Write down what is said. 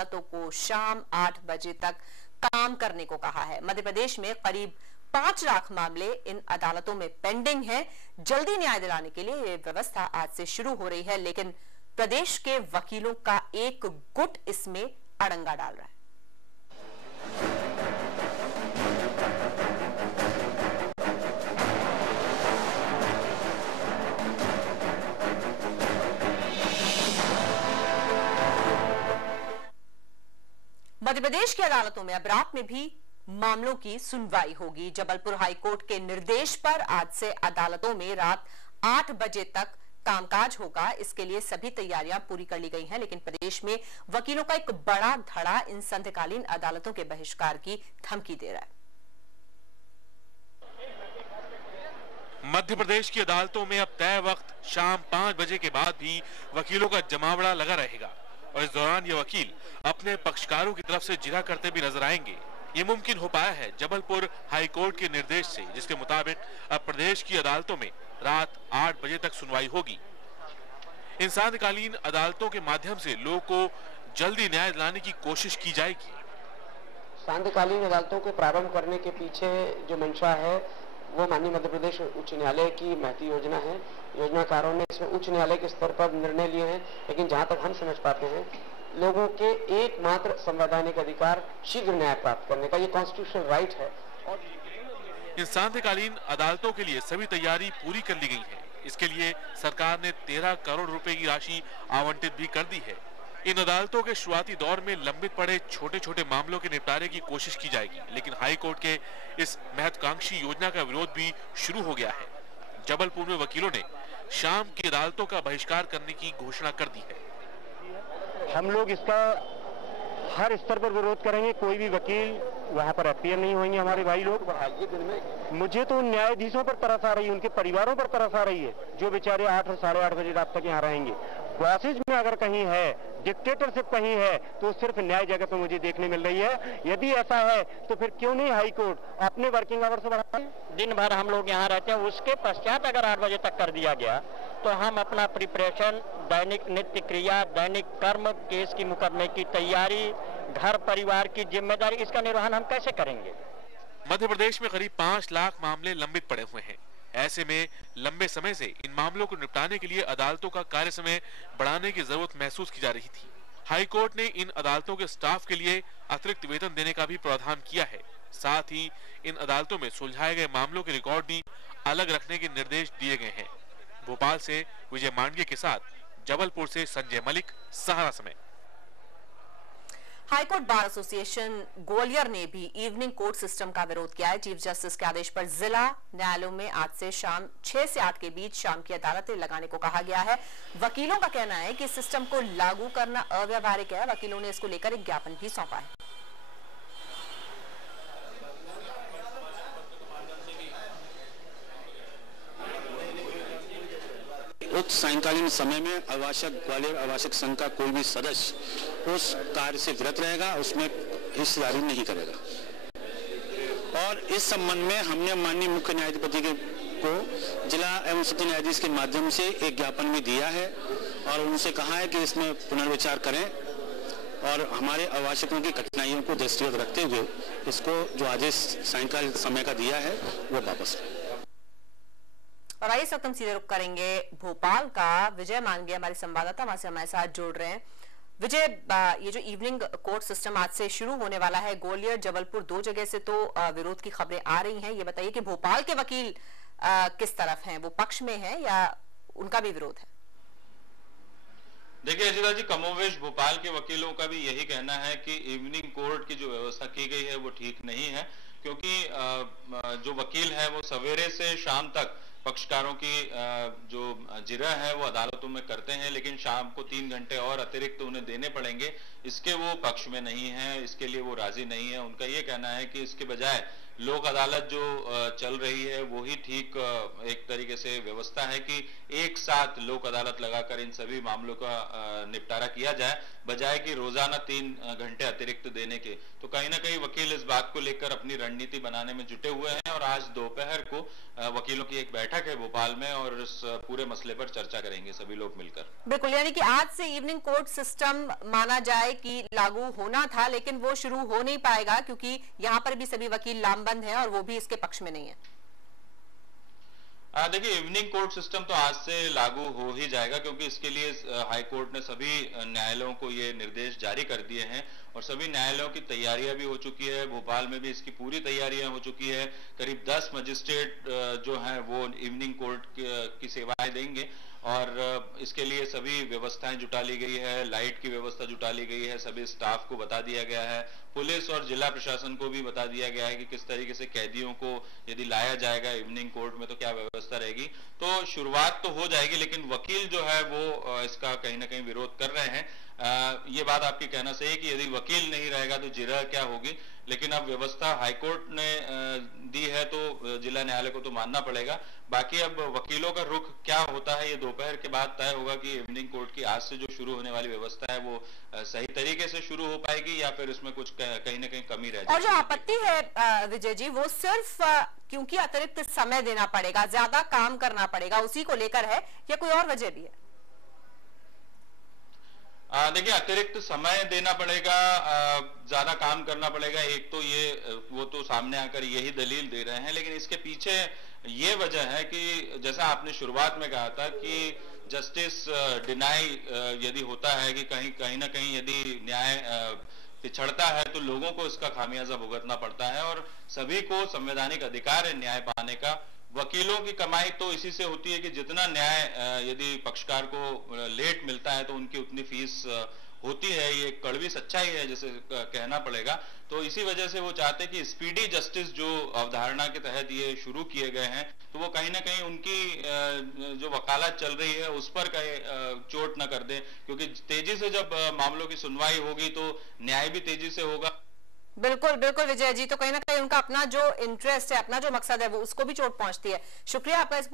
अदालतों को शाम 8 बजे तक काम करने को कहा है। मध्य प्रदेश में करीब 5 लाख मामले इन अदालतों में पेंडिंग हैं। जल्दी न्याय दिलाने के लिए यह व्यवस्था आज से शुरू हो रही है, लेकिन प्रदेश के वकीलों का एक गुट इसमें अड़ंगा डाल रहा है। मध्य प्रदेश की अदालतों में अब रात में भी मामलों की सुनवाई होगी। जबलपुर हाईकोर्ट के निर्देश पर आज से अदालतों में रात 8 बजे तक कामकाज होगा। इसके लिए सभी तैयारियां पूरी कर ली गई हैं, लेकिन प्रदेश में वकीलों का एक बड़ा धड़ा इन संध्यकालीन अदालतों के बहिष्कार की धमकी दे रहा है। मध्य प्रदेश की अदालतों में अब तय वक्त शाम 5 बजे के बाद भी वकीलों का जमावड़ा लगा रहेगा और इस दौरान ये वकील अपने पक्षकारों की तरफ से जिरह करते भी नजर आएंगे। ये मुमकिन हो पाया है जबलपुर हाईकोर्ट के निर्देश से, जिसके मुताबिक अब प्रदेश की अदालतों में रात 8 बजे तक सुनवाई होगी। इन सांध्यकालीन अदालतों के माध्यम से लोगों को जल्दी न्याय दिलाने की कोशिश की जाएगी। सांध्यकालीन अदालतों को प्रारंभ करने के पीछे जो मंशा है वो माननीय मध्य प्रदेश उच्च न्यायालय की महती योजना है। योजनाकारों ने इसमें उच्च न्यायालय के स्तर पर निर्णय लिए हैं, लेकिन जहां तक हम समझ पाते हैं लोगों के एकमात्र संवैधानिक अधिकार शीघ्र न्याय प्राप्त करने का ये कॉन्स्टिट्यूशनल राइट है। इन सांध्यकालीन अदालतों के लिए सभी तैयारी पूरी कर ली गई है। इसके लिए सरकार ने 13 करोड़ रुपए की राशि आवंटित भी कर दी है। इन अदालतों के शुरुआती दौर में लंबित पड़े छोटे छोटे मामलों के निपटारे की कोशिश की जाएगी, लेकिन हाईकोर्ट के इस महत्वाकांक्षी योजना का विरोध भी शुरू हो गया है। जबलपुर में वकीलों ने शाम की अदालतों का बहिष्कार करने की घोषणा कर दी है। हम लोग इसका हर स्तर पर विरोध करेंगे। कोई भी वकील वहां पर अपीयर नहीं होंगे हमारे भाई लोग। मुझे तो उन न्यायाधीशों पर तरस आ रही है, उनके परिवारों पर तरस आ रही है जो बेचारे 8 और 8:30 बजे रात तक यहाँ रहेंगे। क्वासिस में अगर कहीं है, डिक्टेटरशिप कहीं है, तो सिर्फ न्याय जगत में मुझे देखने मिल रही है। यदि ऐसा है तो फिर क्यों नहीं हाई कोर्ट अपने वर्किंग आवर्स बढ़ाए? दिन भर हम लोग यहाँ रहते हैं, उसके पश्चात अगर 8 बजे तक कर दिया गया तो हम अपना प्रिपरेशन, दैनिक नित्य क्रिया, दैनिक कर्म, केस की मुकदमे की तैयारी, घर परिवार की जिम्मेदारी, इसका निर्वहन हम कैसे करेंगे? मध्य प्रदेश में करीब 5 लाख मामले लंबित पड़े हुए हैं। ऐसे में लंबे समय से इन मामलों को निपटाने के लिए अदालतों का कार्य समय बढ़ाने की जरूरत महसूस की जा रही थी। हाईकोर्ट ने इन अदालतों के स्टाफ के लिए अतिरिक्त वेतन देने का भी प्रावधान किया है। साथ ही इन अदालतों में सुलझाए गए मामलों के रिकॉर्ड भी अलग रखने के निर्देश दिए गए हैं। भोपाल से विजय मांडगे के साथ जबलपुर से संजय मलिक, सहारा समय। हाईकोर्ट बार एसोसिएशन ग्वालियर ने भी इवनिंग कोर्ट सिस्टम का विरोध किया है। चीफ जस्टिस के आदेश पर जिला न्यायालयों में आज से शाम 6 से 8 के बीच शाम की अदालतें लगाने को कहा गया है। वकीलों का कहना है कि इस सिस्टम को लागू करना अव्यावहारिक है। वकीलों ने इसको लेकर एक ज्ञापन भी सौंपा है। उस सायंकालीन समय में आवासक ग्वालियर आवासक संघ का कोई भी सदस्य उस कार्य से विरत रहेगा, उसमें हिस्सेदारी नहीं करेगा। और इस संबंध में हमने माननीय मुख्य न्यायाधिपति को जिला एवं सत्र न्यायाधीश के माध्यम से एक ज्ञापन भी दिया है और उनसे कहा है कि इसमें पुनर्विचार करें और हमारे आवासकों की कठिनाइयों को दृष्टिगत रखते हुए इसको जो आदेश सायंकाल समय का दिया है वो वापस लें। और आइए सब हम सीधे रुक करेंगे भोपाल का। विजय मांडगे हमारे संवाददाता वहां से हमारे साथ जुड़ रहे हैं। विजय, ये जो इवनिंग कोर्ट सिस्टम आज से शुरू होने वाला है, ग्वालियर जबलपुर 2 जगह से तो विरोध की खबरें आ रही हैं। ये बताइए कि भोपाल के वकील किस तरफ हैं, वो पक्ष में हैं या उनका भी विरोध है? देखिए अजिता जी, कमोवेश भोपाल के वकीलों का भी यही कहना है कि इवनिंग कोर्ट की जो व्यवस्था की गई है वो ठीक नहीं है, क्योंकि जो वकील है वो सवेरे से शाम तक पक्षकारों की जो जिरह है वो अदालतों में करते हैं, लेकिन शाम को 3 घंटे और अतिरिक्त उन्हें देने पड़ेंगे। इसके वो पक्ष में नहीं है, इसके लिए वो राजी नहीं है। उनका ये कहना है कि इसके बजाय लोक अदालत जो चल रही है वो ही ठीक एक तरीके से व्यवस्था है कि एक साथ लोक अदालत लगाकर इन सभी मामलों का निपटारा किया जाए, बजाय कि रोजाना 3 घंटे अतिरिक्त देने के। तो कहीं ना कहीं वकील इस बात को लेकर अपनी रणनीति बनाने में जुटे हुए हैं और आज दोपहर को वकीलों की एक बैठक है भोपाल में और इस पूरे मसले पर चर्चा करेंगे सभी लोग मिलकर। बिल्कुल, यानी कि आज से इवनिंग कोर्ट सिस्टम माना जाए कि लागू होना था, लेकिन वो शुरू हो नहीं पाएगा क्योंकि यहाँ पर भी सभी वकील लामबंद हैं और वो भी इसके पक्ष में नहीं है। देखिए, इवनिंग कोर्ट सिस्टम तो आज से लागू हो ही जाएगा क्योंकि इसके लिए हाई कोर्ट ने सभी न्यायालयों को ये निर्देश जारी कर दिए हैं और सभी न्यायालयों की तैयारियां भी हो चुकी है। भोपाल में भी इसकी पूरी तैयारियां हो चुकी है। करीब 10 मजिस्ट्रेट जो हैं वो इवनिंग कोर्ट की सेवाएं देंगे और इसके लिए सभी व्यवस्थाएं जुटा ली गई है, लाइट की व्यवस्था जुटा ली गई है, सभी स्टाफ को बता दिया गया है, पुलिस और जिला प्रशासन को भी बता दिया गया है कि किस तरीके से कैदियों को यदि लाया जाएगा इवनिंग कोर्ट में तो क्या व्यवस्था रहेगी। तो शुरुआत तो हो जाएगी, लेकिन वकील जो है वो इसका कहीं ना कहीं विरोध कर रहे हैं। ये बात आपकी कहना सही है कि यदि वकील नहीं रहेगा तो जिरह क्या होगी, लेकिन अब व्यवस्था हाईकोर्ट ने दी है तो जिला न्यायालय को तो मानना पड़ेगा। बाकी अब वकीलों का रुख क्या होता है ये दोपहर के बाद तय होगा कि इवनिंग कोर्ट की आज से जो शुरू होने वाली व्यवस्था है वो सही तरीके से शुरू हो पाएगी या फिर उसमें कुछ कहीं ना कहीं कमी रह जाएगी। और जो आपत्ति है विजय जी, वो सिर्फ क्योंकि अतिरिक्त समय देना पड़ेगा, ज्यादा काम करना पड़ेगा, उसी को लेकर है या कोई और वजह भी है? देखिए, अतिरिक्त समय देना पड़ेगा, ज्यादा काम करना पड़ेगा, एक तो ये वो तो सामने आकर यही दलील दे रहे हैं, लेकिन इसके पीछे ये वजह है कि जैसा आपने शुरुआत में कहा था कि जस्टिस डिनाई यदि होता है कि कहीं ना कहीं यदि न्याय पिछड़ता है तो लोगों को इसका खामियाजा भुगतना पड़ता है और सभी को संवैधानिक अधिकार है न्याय पाने का। वकीलों की कमाई तो इसी से होती है कि जितना न्याय यदि पक्षकार को लेट मिलता है तो उनकी उतनी फीस होती है। ये कड़वी सच्चाई है जिसे कहना पड़ेगा। तो इसी वजह से वो चाहते हैं कि स्पीडी जस्टिस जो अवधारणा के तहत ये शुरू किए गए हैं तो वो कहीं ना कहीं उनकी जो वकालत चल रही है उस पर कहीं चोट न कर दे, क्योंकि तेजी से जब मामलों की सुनवाई होगी तो न्याय भी तेजी से होगा। बिल्कुल बिल्कुल विजय जी, तो कहीं ना कहीं उनका अपना जो इंटरेस्ट है, अपना जो मकसद है वो उसको भी चोट पहुंचती है। शुक्रिया आपका इस